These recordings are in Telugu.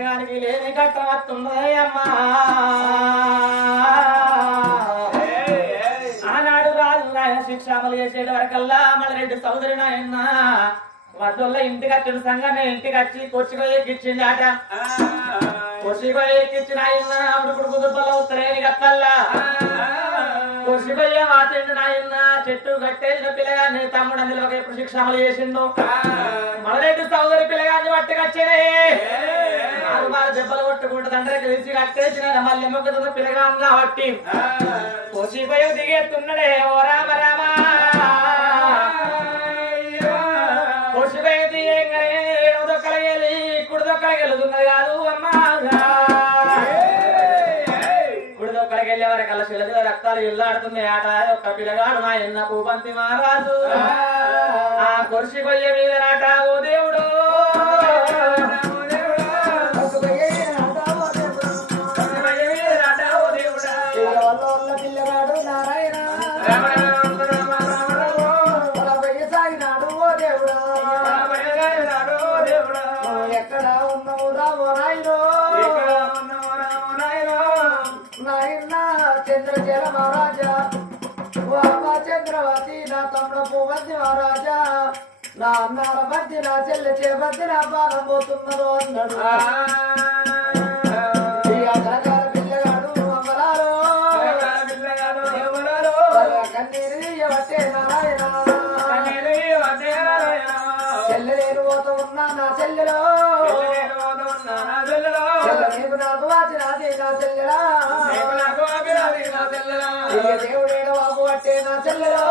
పిల్లగానికి లేని కట్టమత్తున్నది అమ్మా. ఆనాడు రాజు నాయన శిక్ష అమలు చేసేటి వరకల్లా మళ్ళీ సోదరి నాయన వడ్డోళ్ళ ఇంటికి వచ్చిన సంఘాన్ని ఇంటికి వచ్చి కొచ్చిగా ఎక్కిచ్చింది ఆట. కొచ్చిగా ఎక్కిచ్చిన ఆయన అప్పుడు కుదుపల్లో ఉత్తరేని కట్టల్లా కొచ్చిపోయే మాతిండి నాయన చెట్టు కట్టేసిన పిల్లగాన్ని తమ్ముడు అందులో ఎప్పుడు శిక్ష అమలు చేసిండు. మళ్ళీ సోదరి పిల్లగాన్ని పట్టుకొచ్చే దెబ్బలు కొట్టుకుంటూ తండ్రికి తెలిసి కట్టేసిన మళ్ళీ మొక్కుతున్న పిల్లగాను కాబట్టి కొచ్చిపోయి దిగెత్తున్నాడే ఓ రామ రామ. కొచ్చిపోయి దిగంగానే ఏడు దొక్కలకెళ్ళి కుడి దొక్కలకెళ్తున్నది కాదు అమ్మా. కుడి దొక్కలకెళ్ళే వరకల్లా శిలశిల రక్తాలు ఇల్లాడుతున్నాయి ఆట. ఒక్క పిల్లగాడు నా ఎన్న పూపంతి మహారాజు ఆ కొచ్చిపోయే మీద నాట ఓ దేవుడు. చంద్రజల మహారాజా చంద్రవతి నా తమ్ముడు పూవతి మహారాజా నా అన్నాల మధ్య నా చెల్లె చేపట్టి నా బాణం పోతున్నదో అన్నాడు. పిల్లగాడు అమరాలు కన్నీరు తీయబట్టే నారాయణ చెల్లెలేరు పోత ఉన్నా నా చెల్లెలో నీకు నాకు వాచినాది నా చెల్లెలా దేవుడేడు బాబు అంటే నా చెల్లెలో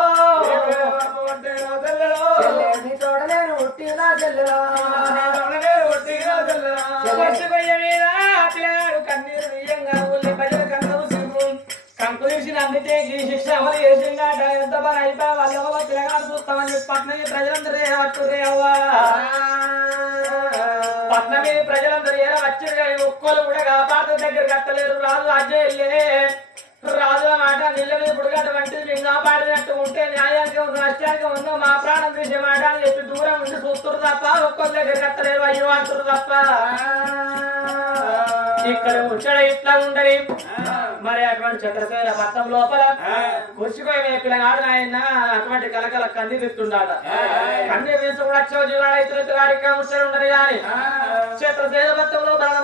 నీ చూడలేను ఉట్టి నా చెల్లెలా కన్నీరు నీయంగా ఊళ్ళో ప్రజలు కన్నవు సిగ్గు కంకు తీసిన అందుకే ఈ శిక్ష అమలు చేసిందాట. ఎంత పని అయిపోయా వాళ్ళు పిల్లగాడు చూస్తామని పట్నం ప్రజలందరూ ఏరవచ్చురే అవ్వా. పట్నం మీద ప్రజలందరూ ఏరవచ్చుగా ఒక్కళ్ళు కూడా కాపాడు దగ్గర కట్టలేరు. రాజు అజ్జయ్యే రాజు మాట నీళ్ళ మీద పుడుగట వంటిది మేము కాపాడినట్టు ఉంటే న్యాయానికి ఉందో నష్టానికి ఉందో మా ప్రాణం తీసే మాట అని చెప్పి దూరం ఉండి చూస్తురు తప్ప ఒక్కళ్ళ దగ్గర కట్టలేరు అయ్యో అంటారు తప్ప. ఇక్కడ ముచ్చడ ఇట్లా ఉండని మరి అటువంటి చంద్రసేన పట్టం లోపల కూర్చుకోవే పిల్లగాడు ఆయన అటువంటి కలకల కంది తిస్తుండాట. కంది తీసు కూడా వచ్చే జీవాడు ఇతరు వాడికి ముచ్చట ఉండని కానీ చంద్రసేన పట్టం లోపల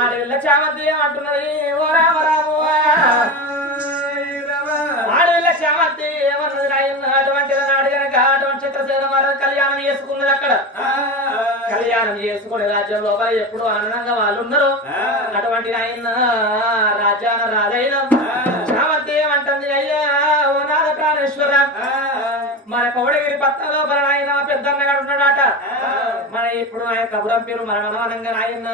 ఆడవిల్ల చామంతి ఏమంటున్నది ఓ రామ రాము. ఆడవిల్ల చామంతి ఏమన్నది నాయన అటువంటి నాడు కనుక అటువంటి చిత్రసేన వారు కళ్యాణం చేసుకున్నది. అక్కడ కళ్యాణం చేసుకునే రాజ్యం లోపల ఎప్పుడు ఆనందంగా వాళ్ళు ఉన్నారు. అటువంటి ఆయన రాజ్యాన రాజైన చామంతి ఏమంటుంది అయ్యా ఓ నాద ప్రాణేశ్వర మన పౌడగిరి పట్నం లోపల ఆయన పెద్దన్నగాడు ఉన్నాడట. మన ఇప్పుడు ఆయన కబురం పేరు మన మనవనంగా ఆయన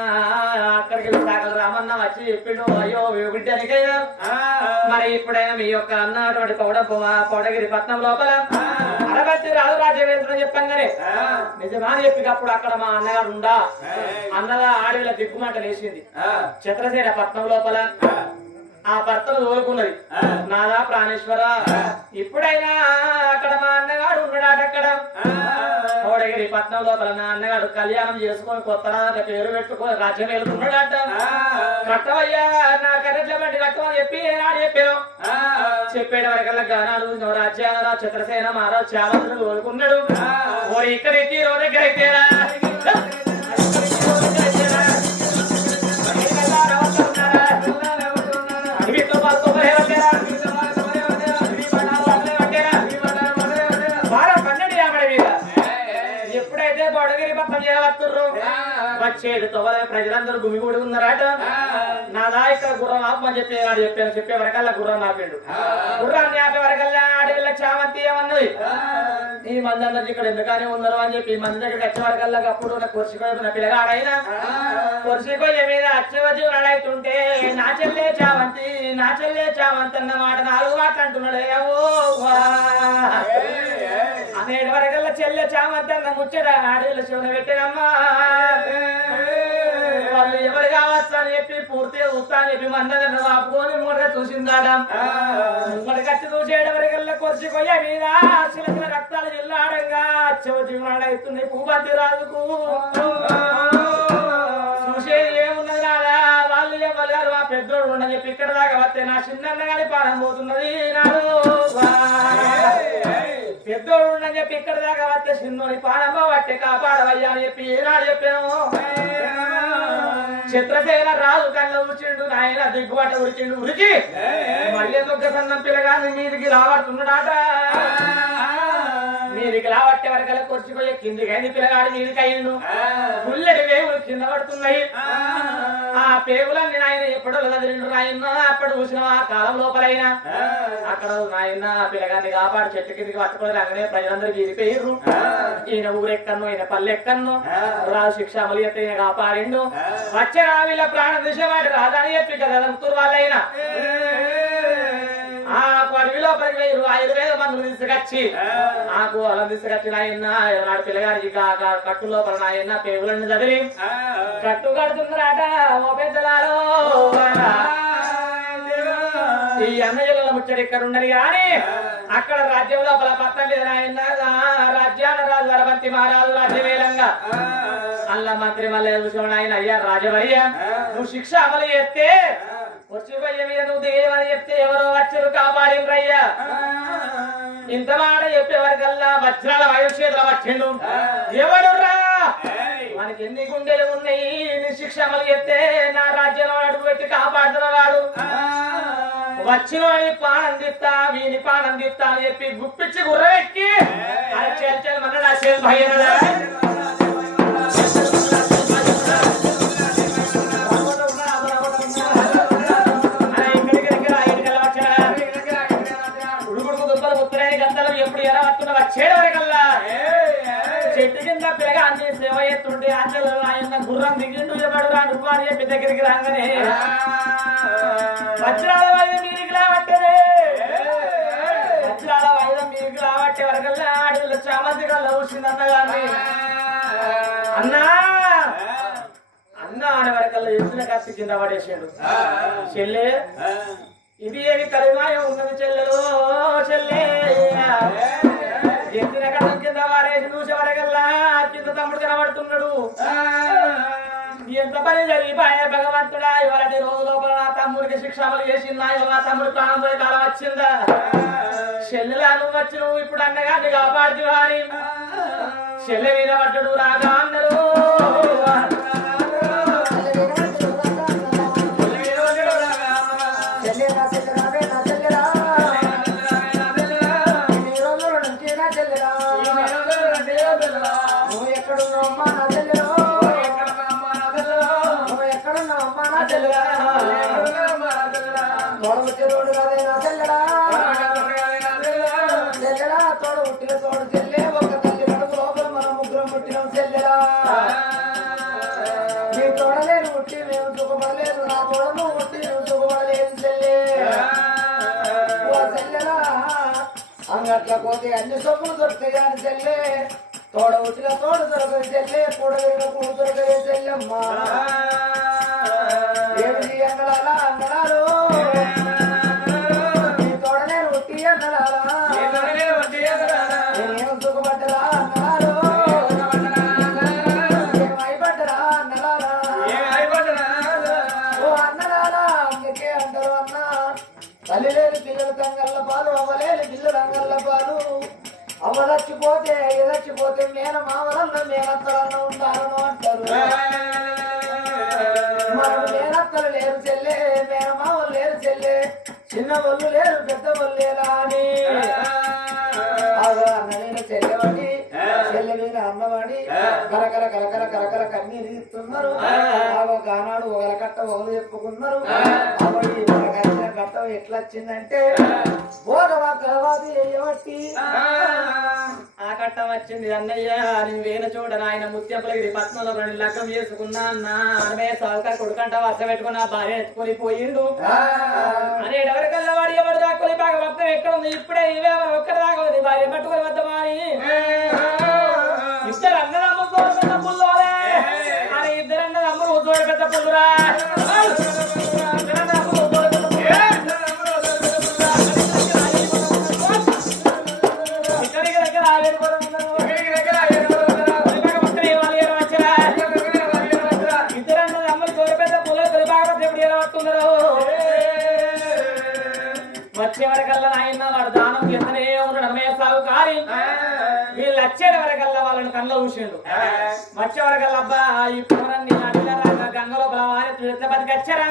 అక్కడికి వెళ్ళి సాగల రామన్న వచ్చి చెప్పిండు అయ్యో బిడ్డనికయ్యా మరి ఇప్పుడైనా మీ యొక్క అన్నటువంటి పౌడగిరి పట్నం లోపల అరబత్తి రాజు రాజ్యం చెప్పంగానే నిజమా అని చెప్పి అప్పుడు అక్కడ మా అన్నగాడు ఉండా అన్నగా ఆడవిల దిగ్గుమాట లేచింది. చిత్రసేన పట్నం లోపల ఆ భర్తను తోలుకున్నది. నాదా ప్రాణేశ్వర ఇప్పుడైనా అక్కడ మా అన్నగాడు ఉన్నాడు. అక్కడ కోడగిరి పట్నం లోపల నా అన్నగాడు కళ్యాణం చేసుకొని కొత్త పేరు పెట్టుకొని రాజ్యం వెళ్తున్నాడట. కట్టవయ్యా నా కరెట్ల బండి కట్టమని చెప్పి ఏనాడు చెప్పాను. చెప్పేట వరకల్లా గానాలు రాజ్యాల చిత్రసేన మహారాజు చాలా తోలుకున్నాడు. ఓరి ఇక్కడ ఎత్తి రో దగ్గర అయితేరా ఎప్పుడైతే బొడగిరి పక్కన చేయవచ్చుర్రు వచ్చేది తొవల ప్రజలందరూ గుమిగూడి ఉన్నారట. నాదా ఇక్కడ గుర్రం ఆపమని చెప్పే వరకల్లా గుర్రం ఆపిండు. గుర్రాన్ని ఆపే వరకల్లా ఆడవిల్ల చామంతి ఏమన్నది ఈ మంది అందరు ఇక్కడ ఎందుకనే ఉన్నారు అని చెప్పి మంది దగ్గరికి వచ్చే వరకల్లా అప్పుడు కొరిసిపోయిన పిల్లగాడైనా కొరిసిపోయే మీద అచ్చవచ్చి నడైతుంటే నా చెల్లే చామంతి అన్న మాట 4 మాటలు అంటున్నాడు. అనేటి వరకల్లా చెల్లె చామంతి అన్న ముచ్చట ఆడవిల్ల శివుని పెట్టినమ్మా. వాళ్ళు ఎవరు కావచ్చు అని చెప్పి పూర్తిగా చూస్తా అని చెప్పి మందగన్న ఆపుకొని మూడగా చూసిందాడ. ముంగడి కచ్చి చూసేట వరకల్లా కొరిసిపోయే మీద చిన్న రక్తాలు జిల్లాడంగా చెవు జీవనాడైతుంది పూపతి రాజుకు. వస్తే నా చిన్న గాని పానం పోతున్నది నాడు పెద్దోడు అని చెప్పి ఇక్కడ దాకా వస్తే చిన్నోని పానమ్మ వట్టే కాపాడవయ్యా అని చెప్పి ఏనాడు చెప్పాను చిత్రసేన రాజు కళ్ళ ఉరిచిండు నాయన దిగ్గుబాట ఉరిచిండు ఉరికి మళ్ళీ ఒక్క సన్నం పిల్లగాని మీదికి రాబడుతున్నాడాట మీదికి రాబట్టే వరకల కొచ్చిపోయే కిందికి అయింది పిల్లగాడి మీదికి అయ్యిండు పుల్లెడి వేగులు కింద పడుతున్నాయి ఆ పేగులన్నీ నాయన ఎప్పుడో వదిలిండు నాయన అప్పుడు చూసిన ఆ కాలం లోపలైనా అక్కడ నాయన పిల్లగాన్ని కాపాడు చెట్టు కిందికి పట్టుకొని అక్కడే ప్రజలందరూ వీరిపోయారు ఈయన ఊరెక్కను ఈయన పల్లెక్కను రాజు శిక్ష అమలు ఎత్త ఈయన కాపాడిండు వచ్చే వీళ్ళ ప్రాణ దిశ వాడి రాజాని చెప్పి కదా వాళ్ళైనా ఆ అడవిలో 10,000 ఆయుర్వేద మందులు తీసుకొచ్చి నాకు అలా తీసుకొచ్చి నాయన నాడు పిల్లగారికి కట్టు లోపల నాయన పేగులన్నీ చదివి కట్టు కడుతున్నారట ఓ పెద్దలారో ఈ అన్నయ్యల ముచ్చడి ఇక్కడ ఉన్నది కానీ అక్కడ రాజ్యం లోపల పత్రం లేదు నాయన రాజ్యాన రాజు వరవంతి మహారాజు రాజ్యవేలంగా అల్ల మంత్రి మళ్ళీ చూసాడు ఆయన అయ్యా రాజవయ్య నువ్వు శిక్ష అమలు చేస్తే వచ్చిపోయే మీద నువ్వు దేవని చెప్తే ఎవరో వచ్చారు కాపాడిండ్రయ్యా ఇంత మాట చెప్పేవారికల్లా వజ్రాల వయోక్షేత్ర వచ్చిండు ఎవడు రా మనకి ఎన్ని గుండెలు ఉన్నాయి నీ శిక్ష అమలు చెప్తే నా రాజ్యంలో అడుగు పెట్టి కాపాడుతున్నవాడు వచ్చిన పానందిస్తా వీని పానందిస్తా అని చెప్పి గుప్పించి గుర్రెక్కి అది చెల్ మన భయ్యనడా ఎప్పుడు ఎలా వస్తున్నా వచ్చేవరకల్లా చెట్టు కింద పిల్లగా అన్ని సేవ చేస్తుంటే అన్నలు ఆయన గుర్రం దిగిండు ఎవడు రా నువ్వు అని చెప్పి దగ్గరికి రాగానే వజ్రాల వాయుధం మీరికి రావట్టేదే వజ్రాల వాయుధం మీరికి రావట్టే వరకల్లా ఆడపిల్ల చామంతి కల్లా వచ్చింది అన్నగారిని అన్నా అన్న అనే వరకల్లా ఎత్తున కత్తి కింద పడేసాడు చెల్లె ఇది ఏమి కలిమాయం ఉన్నది చెల్లెలో చెల్లె ఎత్తిన కథం కింద వారేసి చూసే వరకల్లా కింద తమ్ముడు కనబడుతున్నాడు ఎంత పని జరిగిపోయా భగవంతుడా ఇవాళ రోజు లోపల నా తమ్ముడికి శిక్ష అమలు చేసిందా ఇవాళ నా తమ్ముడు ప్రాణం పోయి కాలం వచ్చిందా చెల్లెలా నువ్వు వచ్చి నువ్వు ఇప్పుడు అన్నగాన్ని కాపాడుతువా అని చెల్లె మీద పడ్డాడు రాగా అన్నారు అంగట్ల పోతే అన్ని సొప్పులు దొరుకుతాయి కానీ చెల్లె తోడ ఉట్టిన తోడు దొరకదు చెల్లె కూడగలిగిన కూడు దొరకదే చెల్లెమ్మ ఏమిటి అంగళాలా అంగళాలు నీ తోడనే ఉట్టి అంగళాలా నేను సుఖపడ్డరా అంగళాలు ఏమైపడ్డరా అంగళాలా ఓ అన్నలాలా అందుకే అంటారు అన్న తల్లి లేని పిల్లలు కంగళ్ళ పాలు అవ్వలేని పిల్లలు అంగళ్ళ పాలు అవ్వదచ్చిపోతే ఎదచ్చిపోతే మేన మామలన్న మేనత్తలన్న ఉంటారను అంటారు మనకు మేనత్తలు లేరు చెల్లె మేన మామలు లేరు చెల్లె చిన్న వాళ్ళు లేరు పెద్ద వాళ్ళు లేరా అని అన్నలేని చెల్లెవాడి చెల్లె మీద అన్నవాడి కరకర కరకర కరకర కన్నీరు ఇస్తున్నారు ఒక ఆనాడు ఒకల కట్ట ఒకరు చెప్పుకున్నారు అవడి కట్ట ఎట్లా వచ్చిందంటే భోగవా కలవాది ఎయ్యబట్టి ఆ కట్ట వచ్చింది అన్నయ్య నేను వేల చూడ ఆయన ముత్యంపులగిరి పట్నంలో 2 లగ్గం చేసుకున్నా అన్న అనమే సౌకర్ కొడుకంట వర్ష పెట్టుకుని ఆ భార్య ఎత్తుకొని పోయిండు అని ఎవరికల్లా వాడు ఎవరు దాక్కుని బాగా మొత్తం ఎక్కడ ఉంది ఇప్పుడే ఇవే ఒక్కరి దాకా ఉంది భార్య పట్టుకొని వద్దామా అని ఇద్దరు అన్నదమ్ములు తోడు పెద్ద పుల్లోరే అని ఇద్దరు అన్నదమ్ములు తోడు పెద్ద పుల్లురా కళ్ళ ఊసిండు వచ్చే వరకు అబ్బా ఈ పూరన్ని అడిగారా గంగలో బతికొచ్చారా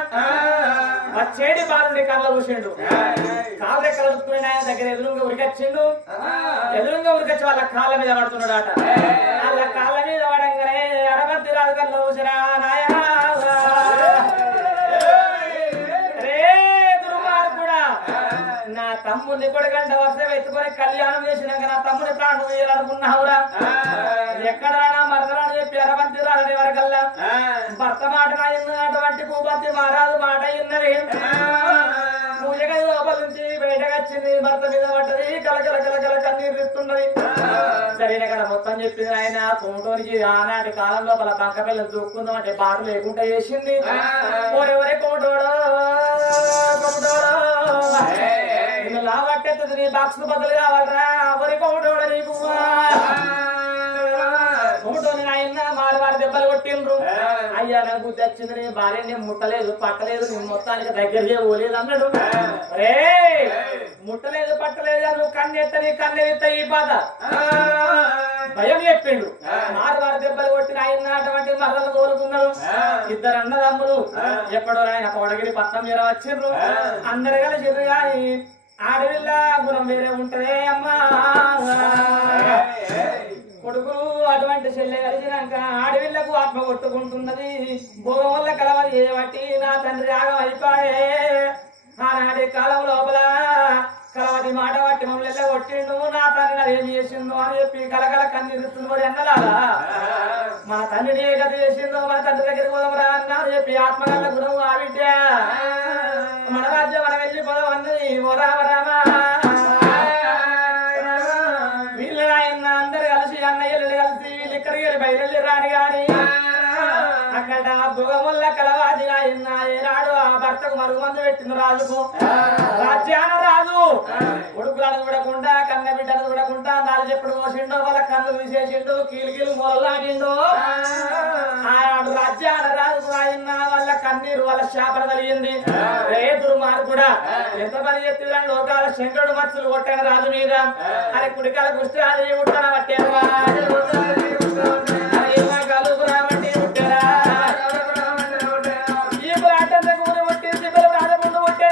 వచ్చేటి బాలుండి కళ్ళ ఊసిండు కాళ్ళ రెక్కలు దుక్కుని ఆయన దగ్గర ఎదురుగా ఉరికొచ్చిండు ఎదురుగా ఉరికొచ్చి వాళ్ళ కాళ్ళ మీద పడుతున్నాడట వాళ్ళ కాళ్ళ మీద పడంగానే అరవద్ది రాజు కళ్ళ ఊసిరా నాయనా నా తమ్ముడిని కూడా గంట వర్షం ఎత్తుకొని కళ్యాణం చేసినాక నా తమ్ముడి ప్రాణం వేయాలనుకున్నావురా ఎక్కడ రానా మరదరాని చెప్పి అరవంతి రాని వరకల్లా భర్త మాట అటువంటి భూపతి మహారాజు మాట ఇన్నది పూజగా లోపల నుంచి బయటకు వచ్చింది భర్త మీద పడ్డది కలకల కలకల కన్నీరు ఇస్తున్నది సరైన కడ మొత్తం చెప్పింది ఆయన కోటోనికి ఆనాటి కాలం లోపల బంక పిల్లలు దూక్కుందాం అంటే బాట లేకుండా చేసింది ఎవరే కోటోడో లావట్టేది నీ బాక్స్ బదులు కావాలరా ఎవరి కోటోడ నీకు కోటోని ఆయన మాడవాడి దెబ్బలు కొట్టిండ్రు అయ్యా నాకు బుద్ధి వచ్చింది నీ భార్య నేను ముట్టలేదు పట్టలేదు నేను మొత్తానికి దగ్గరకే పోలేదు అన్నాడు రే ముట్టలేదు పట్టలేదు నువ్వు కన్నెత్త నీ కన్నెత్త ఈ బాధ భయం చెప్పిండు మాడవాడి దెబ్బలు కొట్టిన ఆయన అటువంటి మరదలు కోరుకున్నాడు ఇద్దరు అన్నదమ్ములు ఎప్పుడో ఆయన కోటగిరి పట్నం మీద వచ్చిండ్రు అందరు కలిసి కానీ ఆడవిల్ల గుణం వేరే ఉంటదే అమ్మా కొడుకులు అటువంటి చెల్లె కలిసినాక ఆడవిళ్లకు ఆత్మ కొట్టుకుంటున్నది భోగం వల్ల కలవది చేయబట్టి నా తండ్రి యాగం అయిపోయే ఆనాటి కాలం లోపల కలవది మాట బట్టి మమ్మల్ని కొట్టిండు నా తండ్రి నాదేం చేసిందో అని చెప్పి కలకల కన్నీరుస్తుంది మరి అన్నలాగా మన తండ్రిని ఏ గత చేసిందో మన తండ్రి దగ్గరికి పోదాంరా అన్నారు చెప్పి ఆత్మగల్ల గుణం ఆ బిడ్డ మన రాజ్యం మనం వెళ్ళిపోదాం అన్నది ఓ రామ రామ వీళ్ళ ఆయన అందరు కలిసి అన్నయ్యలు కలిసి వీళ్ళు ఇక్కడికి వెళ్ళి బయలుదేరి రాని గాని అక్కడ భోగముల్ల కలవాది ఆయన ఏనాడు ఆ భర్తకు మరుగుమందు పెట్టింది రాజుకు రాజ్యాన రాజు కొడుకులను చూడకుండా కన్న బిడ్డను చూడకుండా నాలుగు చెప్పుడు పోసిండో వాళ్ళ కన్ను తీసేసిండు కీలు మొదలాడిండు ఆనాడు రాజ్యాన రాజు ఆయన వాళ్ళ కన్నీరు వాళ్ళ శాపన కలిగింది రేతురు మారు కూడా ఎంత పని ఎత్తుగా లోకాల శంకరుడు మత్స్సులు కొట్టాను రాజు మీద అరే కుడికాల కుష్టి అది ఉంటాను పట్టారు కలుపురామంటే ఉంటారా ఈ ఆటంతా కూర కొట్టేసి రాజముందు కొట్టే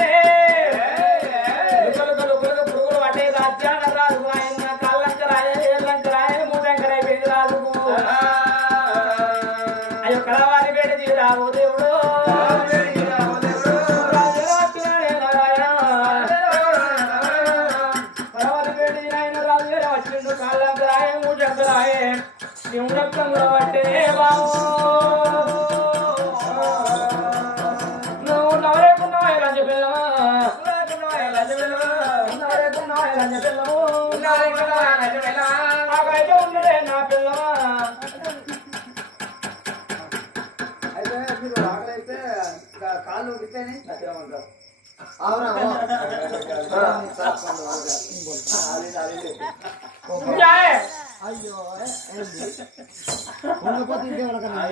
పురుగులు పట్టే రాజ్యాన రాజు ఆయన కళ్ళంకరాయ ఏళ్ళంకరాయ మూడంకరైపోయింది రాజుకు అయ్యో కలవారి పేట తీరావు దేవుడు కలవారి పేట ఆయన రాజు గారు వచ్చిండు కళ్ళంకరాయ మూడంకరాయ శివుడక్కం కూడా పట్టే బాబు నువ్వు నవరేకున్నావా లంజ పిల్లమా నాకైతే ఉన్నదే నా పిల్లమా అయితే మీరు ఆకలైతే కాళ్ళు గిట్లని అవునా అయ్యో ఉండపోతే ఇంకెవరికన్నా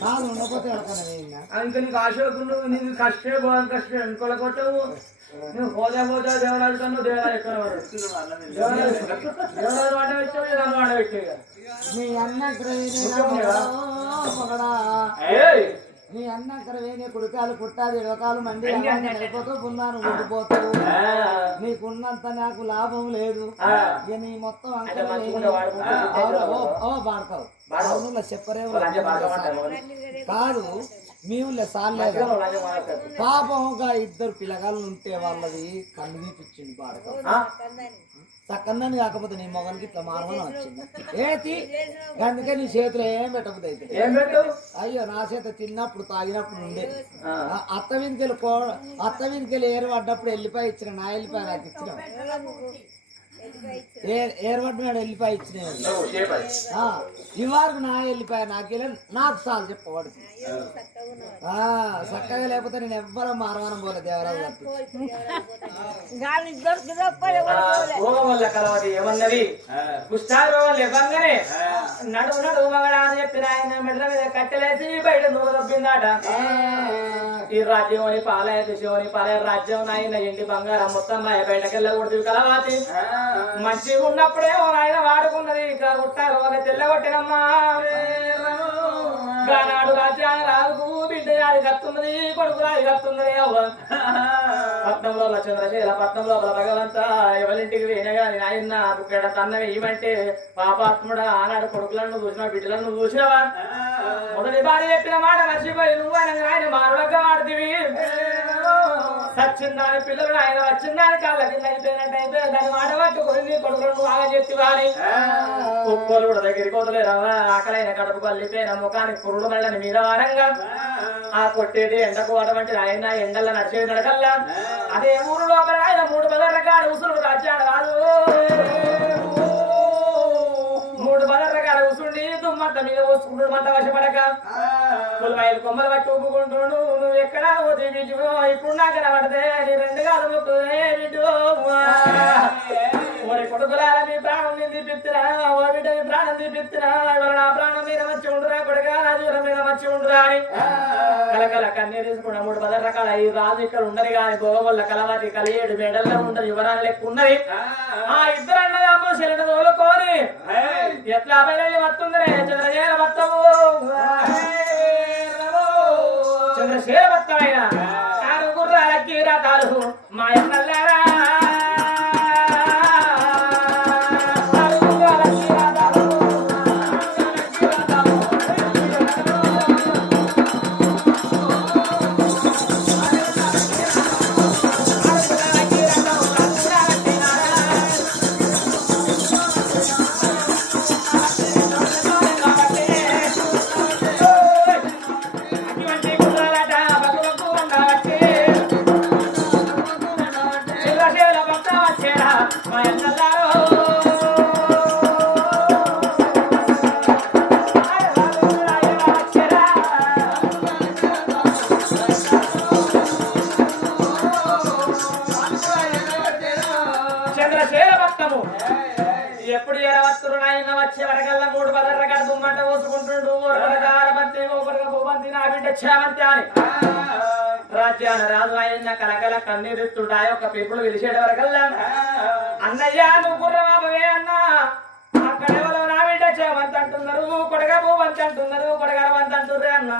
కాదు ఉండపోతే ఎవరికన్నా ఇంకా నీకు ఆశకుండు నీకు కష్టే పోదాం కష్టే ఇంకోళ్ళ కొట్టవు నువ్వు పోదా పోతా దేవరాజు దేవరాజు ఎక్కడ దేవరాజు వాట పెట్టావు నన్ను వాట పెట్టావు మీ అన్న నీ అన్న వేనే కుడికాలు పుట్టాది ఇరవకాలు మండి అయిపోతూ పున్నాను ఉండిపోతావు నీకున్నంత నాకు లాభం లేదు ఇక నీ మొత్తం వాడతావు చెప్పరే కాదు మీ ఊళ్ళో సాలేదు పాపంగా ఇద్దరు పిల్లగాళ్ళు ఉంటే వాళ్ళది కన్ను తీపిచ్చింది వాడతావు చక్కని కాకపోతే నీ మొగనికి ఇట్లా మారమని వచ్చింది ఏతి అందుకే నీ చేతిలో ఏం పెట్టకపోతే అయితే అయ్యో నా చేత తిన్నప్పుడు తాగినప్పుడు ఉండే అత్త వీధికెళ్ళి ఏరు పడ్డప్పుడు వెళ్ళిపోయి ఇచ్చిన నా వెళ్ళిపోయి నాకు ఇచ్చిన ఏర్పడినాడు వెళ్ళిపోయి ఇచ్చిన ఇవాళ నా వెళ్ళిపోయా నాకెళ్ళి నాకు చాలు చెప్పవాడు చక్కగా లేకపోతే నేను ఎవ్వరూ మారవానం పోలే దేవరాజు కలవది ఏమన్నది కుష్ఠారోగం ఇవ్వంగానే నడువు నడువు మగడా అని చెప్పిన ఆయన మెడల మీద కట్టెలేసి బయట నూనె తప్పిందాట ఈ రాజ్యం పాలయ దిశని పాలయ రాజ్యం నాయన ఎండి బంగారం మొత్తం బయటకెళ్ళకూడదు కలవాతి మంచిగా ఉన్నప్పుడేమో ఆయన వాడుకున్నది ఇంకా గుట్టాలు వాళ్ళ తెల్లగొట్టినమ్మా గానాడు రాజ్యాన్ని రాజుకు బిడ్డ అది కత్తున్నది కొడుకు అది కత్తున్నది అవ్వ పట్నంలో చంద్రశీల పట్నంలో భగవంత ఎవరింటికి పోయినా కానీ ఆయన ఇక్కడ తన్న వేయమంటే పాపాత్ముడా ఆనాడు కొడుకులను చూసిన బిడ్డలను చూసినవా మొదటి భార్య చెప్పిన మాట మర్చిపోయి నువ్వు ఆయన మారుడగా ఆడుతీవి సచ్చిందాని పిల్లలు ఆయన వచ్చిందాని కాళ్ళ కింద అయిపోయినట్టు అయిపోయి దాన్ని మాట పట్టుకొని కొడుకులను బాగా చెప్తివాని కుక్కలు కూడా దగ్గరికి వదిలేరవా ఆకలైన కడుపు కల్లిపోయిన ముఖానికి పురుడు మళ్ళని మీద వారంగా ఆ కొట్టేది ఎండకు అటువంటి ఆయన ఎండల్లో నడిచేది నడకల్లా అదే ఊరు లోపల ఆయన 3 బదర్రకాడ ఉసురుడు రాజ్యాలు కాదు 3 బదర్రకాడ ఉసురుడి దుమ్మంత మీద పోసుకుంటుడు మంట వశపడక పులిమైలు కొమ్మలు పట్టి ఊపుకుంటుడు నువ్వు ఎక్కడా పోతే బిడ్డు ఇప్పుడు నాకు కనబడితే నీ 2 కాలు మొక్కుదే బిడ్డు ఓరి కొడుకులారా మీ ప్రాణం తీపిస్తున్నా ఓ బిడ్డ మీ ప్రాణం తీపిస్తున్నా ఇవాళ నా ప్రాణం మీద మంచి ఉండురా కొడుక నా జీవనం మీద మంచి ఉండురా అని కలకల కన్నీరు తీసుకున్న 3 బదర్రకాల ఈ రాజు ఇక్కడ ఉండదు కానీ గోవల్ల కలవాతి కలియేడు మేడల్లో ఉండదు యువరాలు లెక్క ఉన్నది ఆ ఇద్దరు అన్నది అమ్మ చెల్లెడు తోలుకొని ఎట్లా బయలు వస్తుందిరే చంద్రశేల భక్తము చంద్రశేల భక్తమైన 4 గుర్రాలకి రథాలు మా ఎన్నల్లారా ఎప్పుడు ఎరవత్తురు నాయన వచ్చే వరకల్లా 3 బదర్రకాడ దుమ్మంట పోసుకుంటుండు నా బిడ్డ క్షేమంతి అని రాజ్యాన రాజు ఆయన కలకల కన్నీరుతుండ ఆ యొక్క పీపులు పిలిచేట వరకల్లా అన్నయ్య నువ్వు గుర్రమాపవే అన్నా అక్కడ ఎవరో నా బిడ్డ క్షేమంతి అంటున్నారు కొడగ భూవంతి అంటున్నారు కొడగరవంతి అంటుర్రే అన్న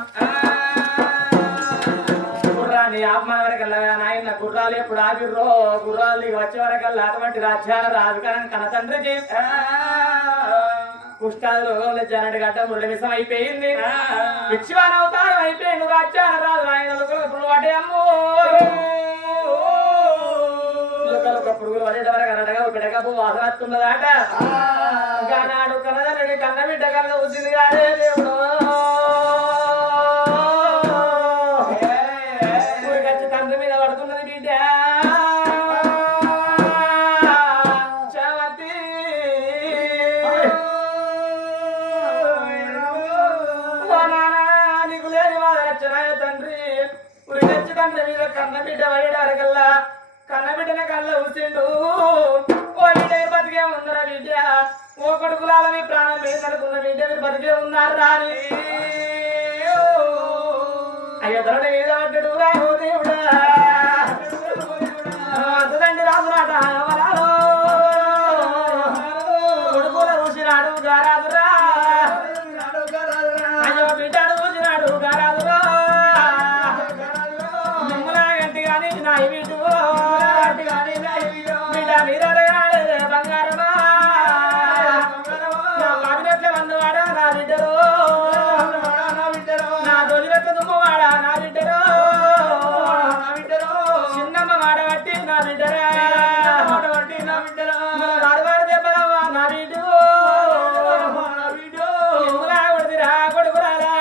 గుర్రాన్ని ఆపమని వరకల్లా నాయన గుర్రాలు ఎప్పుడు ఆగిర్రో గుర్రాలు వచ్చే వరకల్లా అటువంటి రాజ్యాల రాజు కన తండ్రికి కుష్టాల రోగంలో జనటి గడ్డ మురళి విషం అయిపోయింది పిచ్చివాన అవతారం అయిపోయింది రాజ్యాల రాజు ఆయన పడే అమ్మో పురుగులు పడేట వరకు అనగా బిడకపు వాసన వస్తున్నదాట నాడు కన్నదండ్రి కన్న బిడ్డ కన్న వచ్చింది కాదే దేవుడు తండ్రి మీద పడుతున్నది బిడ్డ చవతి నీకు లేని వాళ్ళ రచనాయ తండ్రి ఉరిగచ్చి తండ్రి మీద కన్న బిడ్డ పడేటారకల్లా కన్న బిడ్డన కళ్ళ ఊసిండు ఓ బిడ్డ బతికే ఉందరా బిడ్డ ఓ కొడుకులాల మీ ప్రాణం మీద అనుకున్న బిడ్డ మీరు బతికే ఉన్నారు రాని అయ్యో ధరణ మీద పడ్డాడు రాహో దేవుడా అంతదండి రాజునాట కొడుకుల ఊసినాడు గారాదురా అయ్యో బిడ్డను ఊసినాడు గారాదురా మిమ్మల గంటి గాని నా బిడ్డు బిడ్డ మీద బంగారమా నా పాడినట్ల వందవాడా నా బిడ్డరు నా దొలినట్ల దుమ్మవాడా నా బిడ్డరు చిన్నమ్మ మాడబట్టి నా బిడ్డరా నాడువాడు దెబ్బలవ్వా నా బిడ్డు ఇందులా కొడుతురా కొడుకురారా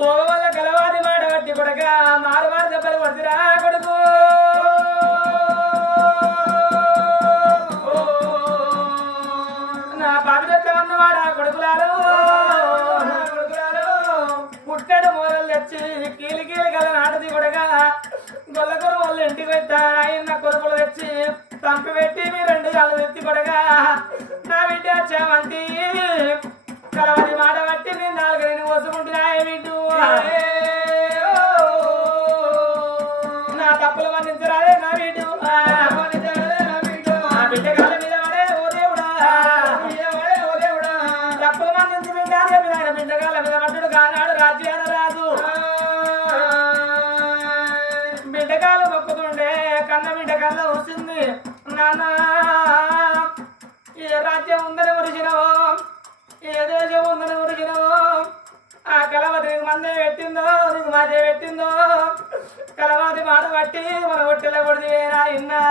భోగ వల్ల కలవాది మాడబట్టి కొడక మారువాడు దెబ్బలు కొడుతురా కొడుకు నా పాపినట్ల ఉన్నవాడా కొడుకులారు పుట్టడు మూరలు తెచ్చి కీలి కీలి కల నాటది కొడగా గొల్లకొర వాళ్ళు ఇంటికి పెట్టారు ఆయన కొరకులు తెచ్చి తంపి పెట్టి మీ 2 కాళ్ళు ఎత్తి కొడగా నా బిడ్డ చవంతి కలవని మాట బట్టి నేను 4 వసుకుంటున్నాయి బిడ్డు నా తప్పులు మన్నించరాదే నా బిడ్డు ఆయన బిడ్డగాల మీద మట్టుడు కానాడు రాజ్యాన రాదు బిడ్డకాలు మొక్కుతుండే కన్న బిడ్డకాల వస్తుంది నాన్న ఏ రాజ్యం ఉందని మురిసినవో ఏ దేశం ఉందని మురిసినవో ఆ కలవతి నీకు మందే పెట్టిందో నీకు మాదే పెట్టిందో కలవాది మాట పట్టి మన ఒట్టెల కొడితే ఇన్నా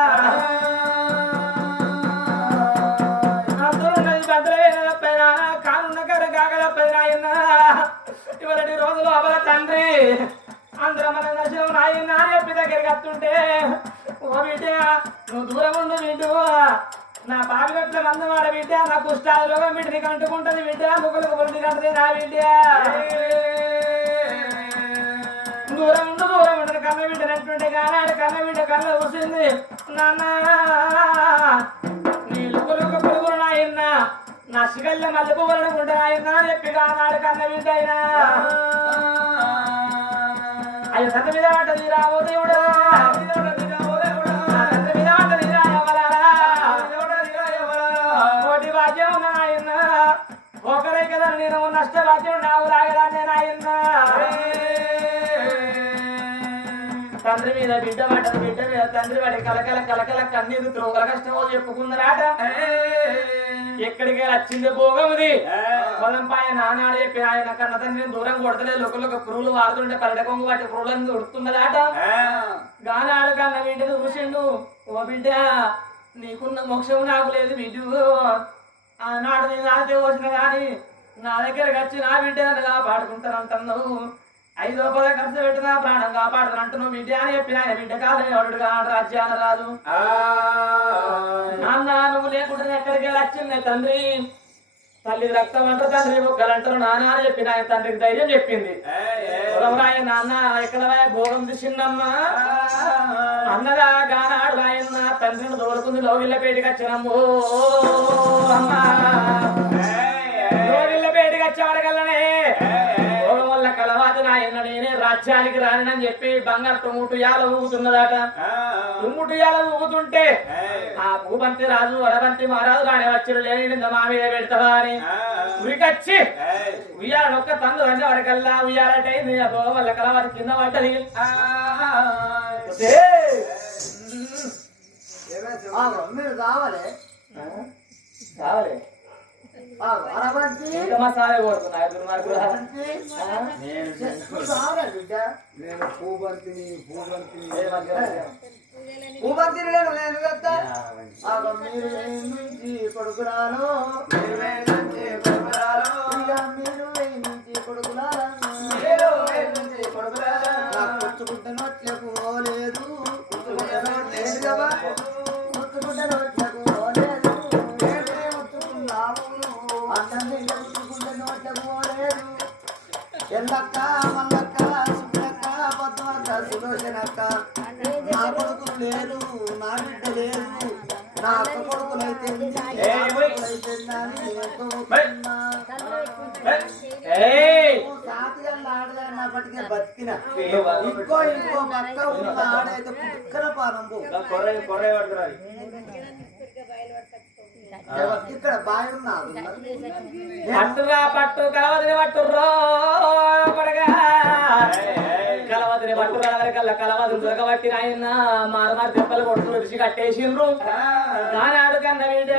అందులోన్నది బద్దలైన కానున్న కర కాగలపై నాయన ఇవరటి రోజులు అవల తండ్రి అందరూ మన నశం నాయన చెప్పి దగ్గరికి వస్తుంటే ఓ బిడ్డ నువ్వు దూరం ఉండు బిడ్డు నా పాపి గట్ల మందు వాడ బిడ్డ నా కుష్టాలు రోగం బిడ్డ నీకు అంటుకుంటుంది బిడ్డ ముగ్గులు ముగ్గులు కంటే నా బిడ్డ దూరం ఉండు కన్న బిడ్డ నట్టుంటే కానాడు కన్న బిడ్డ కళ్ళ కూర్చుంది నాన్న నీ లుక్కులుక్క పురుగులు నాయన్న నా సిగల్ల మల్లె పువ్వులను ఉంటే నాయన్న చెప్పి కానాడు కన్న బిడ్డ అయినా అయ్యో సత్త మీద పడ్డది రావో దేవుడు కోటి భాగ్యం నాయన్న ఒకరే కదా నేను నష్ట భాగ్యం నావు రాగదాన్ని నాయన్న తండ్రి మీద బిడ్డ పడ్డది బిడ్డ మీద తండ్రి వాడి కలకల కలకల కన్నీరు త్రోగల కష్టమో చెప్పుకుందరాట ఎక్కడికి వచ్చింది భోగముది పొలంపాయ నానాడు చెప్పి ఆయన కన్న తండ్రిని దూరం కొడతలే లోకలకు పురుగులు వాడుతుంటే పల్లె కొంగు వాటి పురుగులను ఉడుతున్నదాట గానాడు కన్న బిడ్డను చూసిండు ఓ బిడ్డ నీకున్న మోక్షం నాకు లేదు బిడ్డు ఆనాడు నేను నాకే వచ్చిన గాని నా దగ్గరకు వచ్చి నా బిడ్డగా పాడుకుంటానంటున్నావు 5 రూపాయల ఖర్చు పెట్టినా ప్రాణం కాపాడుతాను అంటున్నావు బిడ్డ అని చెప్పిన ఆయన బిడ్డ కాదని ఎవడుగా రాజ్యాన రాదు నాన్న నువ్వు లేకుండా ఎక్కడికి వచ్చింది తండ్రి తల్లి రక్తం అంటారు తండ్రి బొక్కలంటారు నాన్న అని చెప్పిన ఆయన తండ్రికి ధైర్యం చెప్పింది ఆయన నాన్న ఎక్కడ భోగం తీసిందమ్మా అన్నగా గానాడు ఆయన తండ్రిని దోలుకుంది లోగిళ్ళపేటకి వచ్చినమ్ము అమ్మా లోగిళ్ళపేటకి వచ్చే వరకల్లనే భోగం వల్ల కలవాది నాయన నేనే రాజ్యానికి రానని చెప్పి బంగారు తుమ్ముటుయాల ఊగుతున్నదట తుమ్ముటుయాల ఊగుతుంటే ఆ భూపంతి రాజు వడబంతి మహారాజు రాని వచ్చి లేని మా మీద పెడతావా అని ఉరికొచ్చి ఉయ్యాల ఒక్క తండ్రి అంటే వరకల్లా ఉయ్యాలటైంది ఆ భోగం వల్ల కలవాది కింద పడ్డది మీరు కావాలి కావాలి మా సారే కోరుతున్నా నేను పూబంతిని మీరు నుంచి కొడుకురాను పుచ్చుకుంటే నోట్లకు పోలేదు పుచ్చుకుంటే నోట్లకు పోలేదు పుచ్చుకుంటే నోట్లకు పోలేదు ఎల్లక్క మల్లక్క సుబ్బక్క బొద్దవక్క సులోచనక్క నా కొడుకులు లేరు నా బిడ్డ లేదు నా అక్క కొడుకులైతే ఆడదాన్నప్పటికే బతికిన ఇంకో పక్క ఉన్న ఆడైతే పుక్కన పానం ఇక్కడ బాయ్ ఉన్నారు పట్టుగా పట్టు కలవదిని పట్టుర్రో కలవదిని పట్టు కలవరికల్లా కలవది దొరకబట్టి ఆయన మారు దెబ్బలు కొడుతూ విడిచి కట్టేసిండ్రు నానాడు కన్న బిడ్డ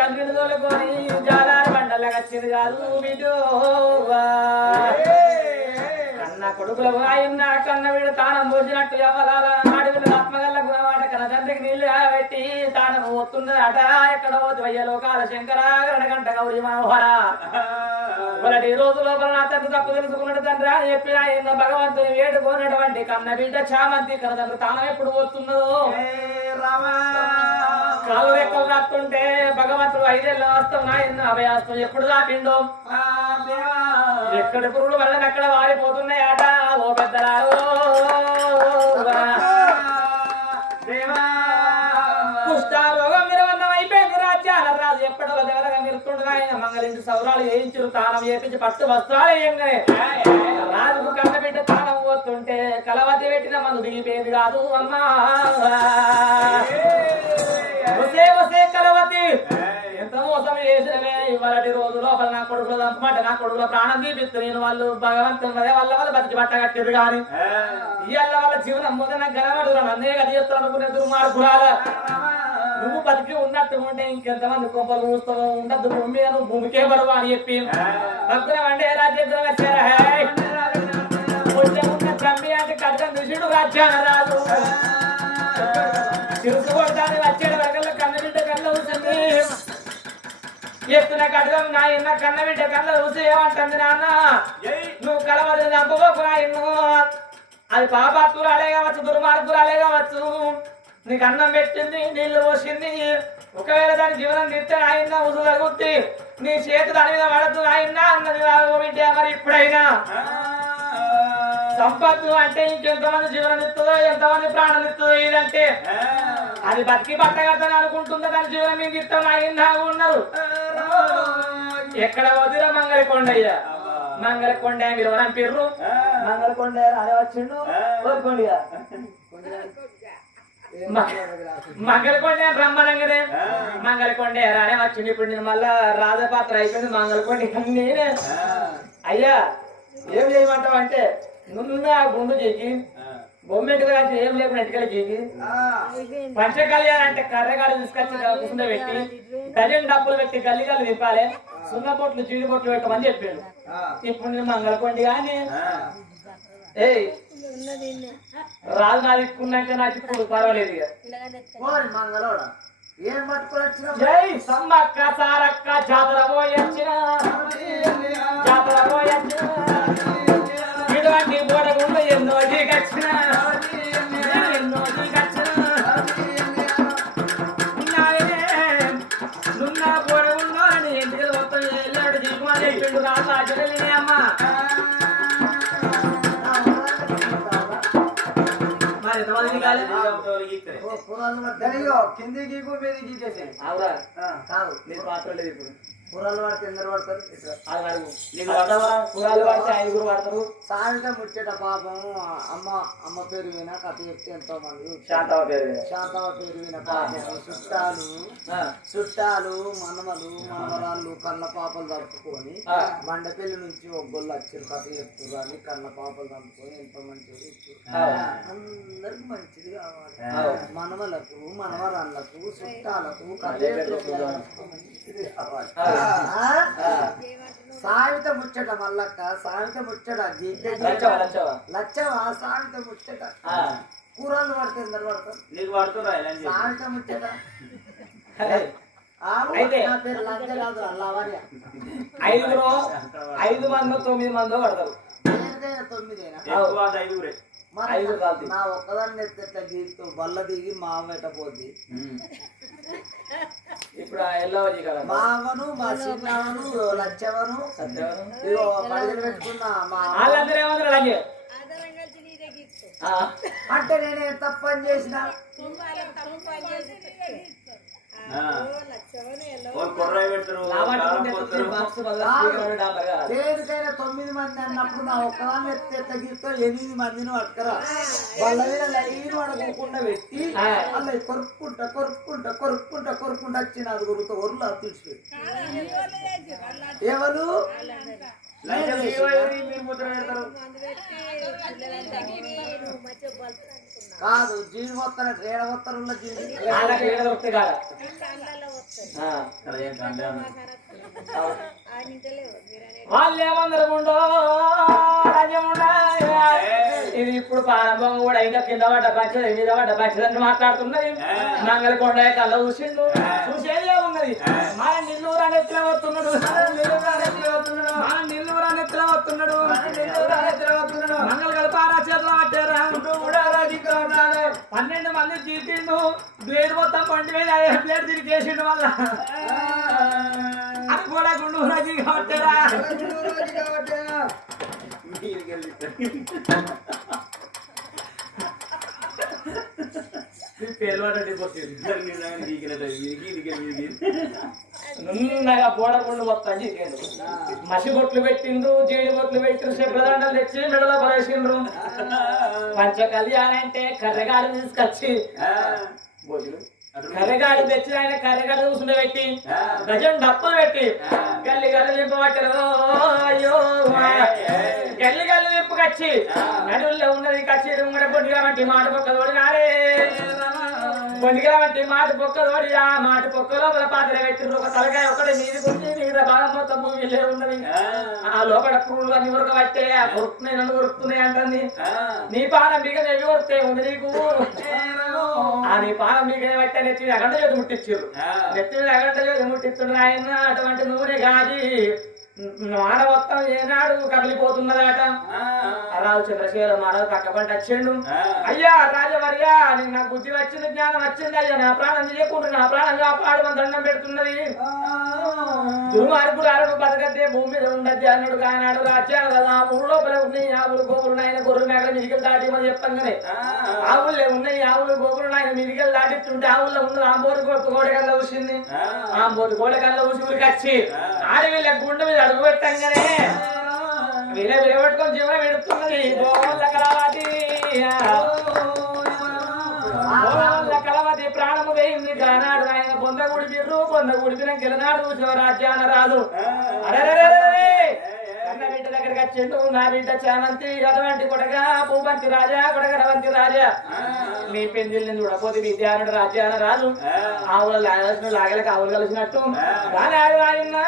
తండ్రిని తోలుకొని జాలారి బండల్లా వచ్చింది కాదు బిడ్డు కన్న కొడుకులకు ఆయన కన్న బిడ్డ తానం పోసినట్టు ఎవరాల అడవిలో ఆత్మగల్ల గుణవాట కన్న తండ్రికి నీళ్లు పెట్టి తానం పోతున్నదట ఎక్కడ పోతు వయ్య లోకాల శంకర గంట గౌరీ మనోహర ఒకటి రోజు లోపల నా తండ్రి తప్పు తెలుసుకున్నాడు తండ్రి అని చెప్పి ఆయన భగవంతుని వేడుకోనటువంటి కన్న బిడ్డ చామంతి కన్న తండ్రి తానం ఎప్పుడు పోతున్నదో కాలు రెక్కలు రాస్తుంటే భగవంతుడు 5 ఏళ్ళ వస్తాం నాయన అభయాస్తం ఎప్పుడు దాటిండో ఎక్కడ పురుగులు వల్ల అక్కడ వారిపోతున్నాయట ఓ పెద్దరాలు కుష్ఠారోగం నిర్వహణం అయిపోయింది రాజ్యాల రాజు ఎప్పటిలో దగ్గరగా నిలుస్తుండగా ఆయన మంగళించి సౌరాలు వేయించు తానం చేపించి పట్టు వస్త్రాలు వేయంగానే రాజుకు కన్న బిడ్డ తానం పోతుంటే కలవతి పెట్టిన మందు దిగిపోయింది కాదు అమ్మా వసే వసే కలవతి ఎంత మోసం చేసినవే ఇవాళటి రోజు లోపల నా కొడుకులు చంపమంటే నా కొడుకుల ప్రాణం తీపిస్తూ నేను వాళ్ళు భగవంతుని వాళ్ళ వల్ల బతికి బట్ట కట్టారు కానీ ఇవాళ వాళ్ళ జీవనం మొదన గనబడుతున్నా నన్నే గది చేస్తాను అనుకునే దుర్మార్గురాల నువ్వు బతికి ఉన్నట్టు ఉంటే ఇంకెంతమంది కొంపలు చూస్తావు ఉండద్దు భూమి మీద నువ్వు భూమికే పడవు అని చెప్పి భక్తుల వండే రాజ్యం వచ్చారా ఉన్న బ్రహ్మి అంటే కట్టం ఋషుడు రాజ్యాన రాదు తెలుసుకోవడానికి వచ్చాడు వరకల్లో కన్నబిడ్డ కళ్ళ చూసింది ఎత్తున కట్టడం నా ఇన్న కన్నబిడ్డ కళ్ళ చూసి ఏమంటుంది నాన్న నువ్వు కలవదని చంపబోకు నా ఇన్ను అది పాపాత్తురాలే కావచ్చు దుర్మార్గురాలే కావచ్చు నీకు అన్నం పెట్టింది నీళ్లు పోసింది ఒకవేళ దాని జీవనం తీస్తే ఆయన ఉసు తగుద్ది నీ చేతి దాని మీద పడద్దు ఆయన అన్నది బిడ్డ మరి ఇప్పుడైనా సంపత్తు అంటే ఇంకెంతమంది జీవనం ఇస్తుందో ఎంతమంది ప్రాణం ఇస్తుందో ఇదంటే అది బతికి పట్టగడతాను అనుకుంటుందో దాని జీవనం మీకు ఇస్తాం ఆయన ఉన్నారు ఎక్కడ వదిరా మంగళకొండయ్య మంగళకొండ మీరు పేర్రు మంగళకొండ అనే వచ్చిండు కోరుకోండిగా మంగళకొండ బ్రహ్మాండంగానే మంగళకొండ రానే వచ్చింది ఇప్పుడు నేను మళ్ళా రాజపాత్ర అయిపోయింది మంగళకొండ నేనే అయ్యా ఏం చేయమంటావు అంటే నువ్వు గుండు చేకి బొమ్మెట్టుగా ఏం లేకుండా ఎట్టుకలు చేకి పంచకళ్యాణ్ అంటే కర్రగాలు తీసుకొచ్చి కూర్చుండ పెట్టి డజన్ డబ్బులు పెట్టి గల్లిగాలు నింపాలి సున్న బొట్లు జీడి బొట్లు పెట్టమని చెప్పాడు ఇప్పుడు నేను మంగళకొండ కానీ ఏయ్ రాజు నాది ఇక్కున్నాక నాకు ఇప్పుడు పర్వాలేదు జై సమ్మక్క సారక్క జాతర పోయొచ్చిన జాతర పోయొచ్చిన ఇటువంటి బోడగుండు ఎన్నో దిగచ్చిన ఎన్నో దిగచ్చిన నున్న బోడగుండు అని ఇంటికి మొత్తం వెళ్ళాడు దిగుమని చెప్పిండు రాజు ఆచరణే అమ్మ కింది గీకు మీద గీకేసి కాదు మీరు పాత్రలేదు ఇప్పుడు కూరలు పడితే ఎందరు పడతారు కూరలు పడితే ఐదుగురు పడతారు సాయంత్రం ముచ్చట పాపం అమ్మ పేరు వినా కథ చెప్తే ఎంతో మంది శాంతవ పేరు విన పాపం చుట్టాలు మనమలు మనవరాళ్ళు కన్న పాపలు చంపుకొని మండపల్లి నుంచి ఒగ్గొళ్ళు వచ్చారు కథ చెప్తారు అని కన్న పాపలు చంపుకొని ఎంతో మంచిది అందరికి మంచిది కావాలి మనవలకు మనవరాళ్ళకు చుట్టాలకు కథ మంచిది కావాలి సావిత ముచ్చట మల్లక్క సావిత ముచ్చట లచ్చవా సావిత ముచ్చట కూరలు పడితే ఎందరు పడతారు నీకు పడుతున్నా సావిత ముచ్చట పేరు లంచ కాదు అల్లవార్య 5 మందో 9 మందో పడతారు 9 మరి నా ఒక్కదాన్ని ఎట్లా గీస్తూ బల్ల దిగి మామేట పోద్ది ఇప్పుడు ఎల్లవజీ కదా మామను మా చిన్నవను లచ్చవను ఇగో పడిగలు పెట్టుకున్న వాళ్ళందరూ ఏమంటారు అలాగే అంటే నేనే తప్పని చేసిన దేనికైనా 9 మంది అన్నప్పుడు నా ఒక్కదాన్ని ఎత్త గీస్తో 8 మందిని పట్టుకరా వాళ్ళ మీద లైన్ పడకుండా పెట్టి అలా కొరుక్కుంటా వచ్చి 4 ఒర్లు తీసిపెట్టి ఎవరు కాదు జీవి వస్తాను ఏడ వస్తారు జీవి వాళ్ళేమందరముండో ఇది ఇప్పుడు ప్రారంభం కూడా ఇంకా కింద పడ్డ పంచది మీద పడ్డ పంచదని మాట్లాడుతున్నది మంగళకొండ కళ్ళ చూసిండు చూసేదే ఉన్నది మన నిల్లూరు అని ఎత్తున వస్తున్నాడు మంగళ కలపారా చేతిలో పట్టారా కూడా 12 మంది తీసిండు బ్లేడ్ మొత్తం పండి మీద ప్లేట్ తిరిగి చేసిండు వల్ల అది కూడా గుండు రాజీ కాబట్టారా నున్నగా బోడకుండా మొత్తం చేసిండు మసి బొట్లు పెట్టిండ్రు జీడి బొట్లు పెట్టిండ్రు శుభ్రదండలు తెచ్చి మెడలో పడేసిండ్రు పంచ కళ్యాణ్ అంటే కర్రగాడు తీసుకొచ్చి భోజనం కర్రెగాడు తెచ్చి ఆయన కర్రెగాడు కూర్చుండ పెట్టి గజం డప్పులు పెట్టి గల్లి గల్లి నింపబట్టరు అయ్యో గల్లి గల్లి నింపుకొచ్చి నడువుల్లో ఉన్నది కచ్చేరి ముంగడ పొండిగా వంటి మాట పొక్కదోడి నారే పొండిగా వంటి మాట పొక్కదోడి ఆ మాట పొక్క లోపల పాత్ర పెట్టిరు ఒక తలకాయ ఒకటి మీది గురించి మిగతా భాగం మొత్తం భూమిలో ఉన్నది ఆ లోపల పురుగులు అన్ని ఉరకబట్టే ఆ కొరుకుతున్నాయి నన్ను కొరుకుతున్నాయి అంటుంది నీ పానం మీకు నెవి వస్తే ఉంది నీకు ఆ నీ పానం మీకు బట్టే నెత్తి మీద అగంట చేతి ముట్టించారు నెత్తి మీద అగంట చేతి ముట్టిస్తున్నారు ఆయన అటువంటి నూనె కాది మానవత్వం ఏనాడు కదిలిపోతున్నదట రావు చంద్రశేఖర మానవ కట్టబండి వచ్చిండు అయ్యా రాజవర్యా నిన్న బుద్ధి వచ్చింది జ్ఞానం వచ్చింది అయ్యా నా ప్రాణం చేయకుండా నా ప్రాణం కాపాడమని దండం పెడుతున్నది దుర్మార్గుడు అరడు బతకద్దే భూమి మీద ఉండద్ది అన్నాడు కానాడు రాజ్యాలు కదా ఊరు లోపల ఉన్నాయి ఆవులు గోపులు ఆయన గొర్రెలు మేకల మిదికలు దాటి చెప్పంగానే ఆవులే ఉన్నాయి ఆవులు గోపులు ఆయన మిదికలు దాటిస్తుంటే ఆవుల్లో ఉన్న ఆంబోరు గోడకల్లా ఊసింది ఆంబోరు గోడకల్లా ఊసి ఊరికి వచ్చి ఆడవిళ్ళ గుండె మీద అడుగు పెట్టంగానే వీళ్ళ విరబట్టుకొని జీవనం పెడుతున్నది కలవతి ప్రాణము వేయింది కానాడు ఆయన పొందగుడి బిర్రు పొందగుడి బిరం గెలనాడు శివరాజ్యాన రాదు అరే కన్న బిడ్డ దగ్గరికి వచ్చిండు నా బిడ్డ చామంతి అటువంటి కొడగా పూబంతి రాజా కొడగరవంతి రాజా నీ పెంజిల్ని చూడపోతే విద్యానుడు రాజ్యాన రాదు ఆవుల లాగలసిన లాగలకి ఆవులు కలిసినట్టు కానాడు రాయన్నా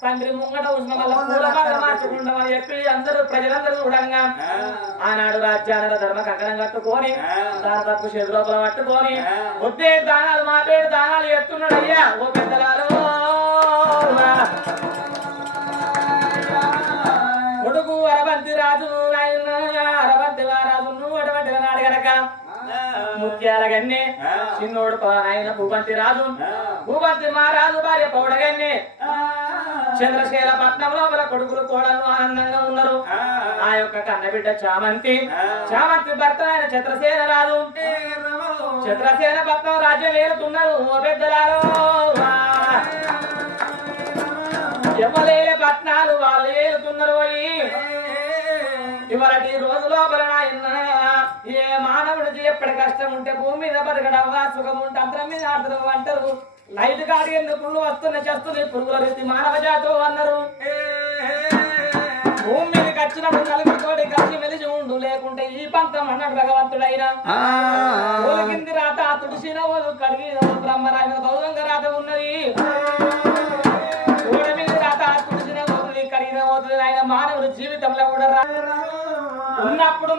తండ్రి ముంగట ఉష్ణ వల్ల పూలబాగా మార్చుకుంటామని చెప్పి అందరూ ప్రజలందరూ చూడంగా ఆనాడు రాజ్యాన ధర్మ కంకణం కట్టుకొని దాని తప్పు చేతి లోపల పట్టుకొని వద్దే దానాలు మా పేరు దానాలు ఎత్తున్నాడు అయ్యా ఓ పెద్దలాలో కొడుకు అరవంతి రాజు ఆయన అరవంతి రాజు నువ్వు అటువంటి నాడు గనక ముత్యాల గన్నే చిన్నోడు ఆయన భూపంతి రాజు భూపంతి మహారాజు భార్య పౌడగన్నే చంద్రశేఖర పట్నం లోపల కొడుకులు కోడలు ఆనందంగా ఉన్నారు ఆ యొక్క కన్నబిడ్డ చామంతి భర్త ఆయన చిత్రసేన రాజు చిత్రసేన పట్నం రాజ్యం ఏలుతున్నారు ఓ పెద్దలారో ఎవలేలే పట్నాలు వాళ్ళు ఏలుతున్నారు ఇవాళ రోజు లోపల ఏ మానవుడికి ఎప్పటి కష్టం ఉంటే భూమి మీద బతకడవ్వా సుఖం ఉంటే అంతరం మీద ఆడతారు అంటారు లైట్ కాడి ఎందుకు వస్తున్న చేస్తుంది పురుగుల రీతి మానవ జాతో అన్నారు భూమి మీదకి వచ్చినప్పుడు నలుగురితోటి కలిసి మెలిసి ఉండు లేకుంటే ఈ పంతం అన్నాడు భగవంతుడైనా కింది రాత తుడిసిన కడిగి బ్రహ్మరాజు గౌరంగా రాత ఉన్నది గోడ మీద రాత తుడిసిన కడిగిన ఆయన మానవుడి జీవితంలో కూడా ఉన్నప్పుడు